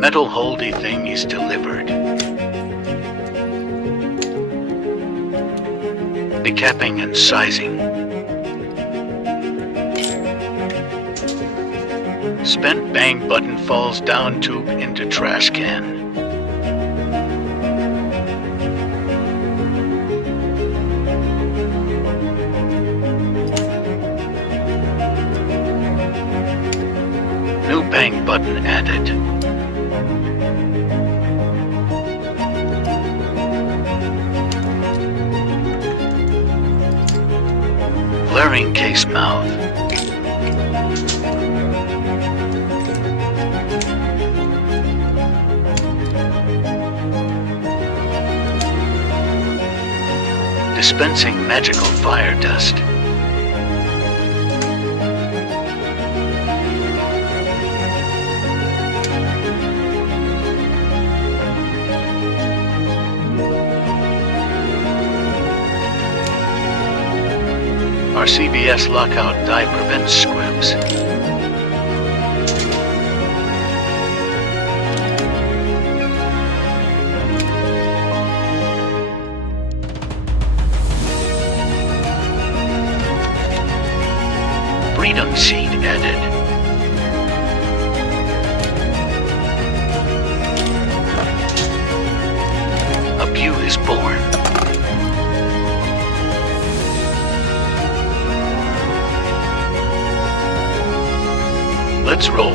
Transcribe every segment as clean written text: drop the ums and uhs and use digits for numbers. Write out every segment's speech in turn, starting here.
Metal holdy thing is delivered. Decapping and sizing. Spent bang button falls down tube into trash can. New bang button added. Flaring case mouth. Dispensing magical fire dust. Our CBS lockout die prevents squibs. Freedom seed added. A pew is born. Let's roll.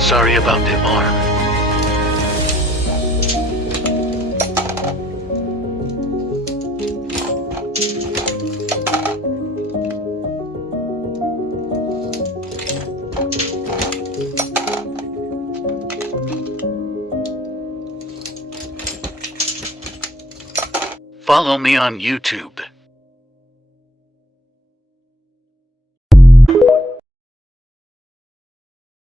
Sorry about the arm. Follow me on YouTube.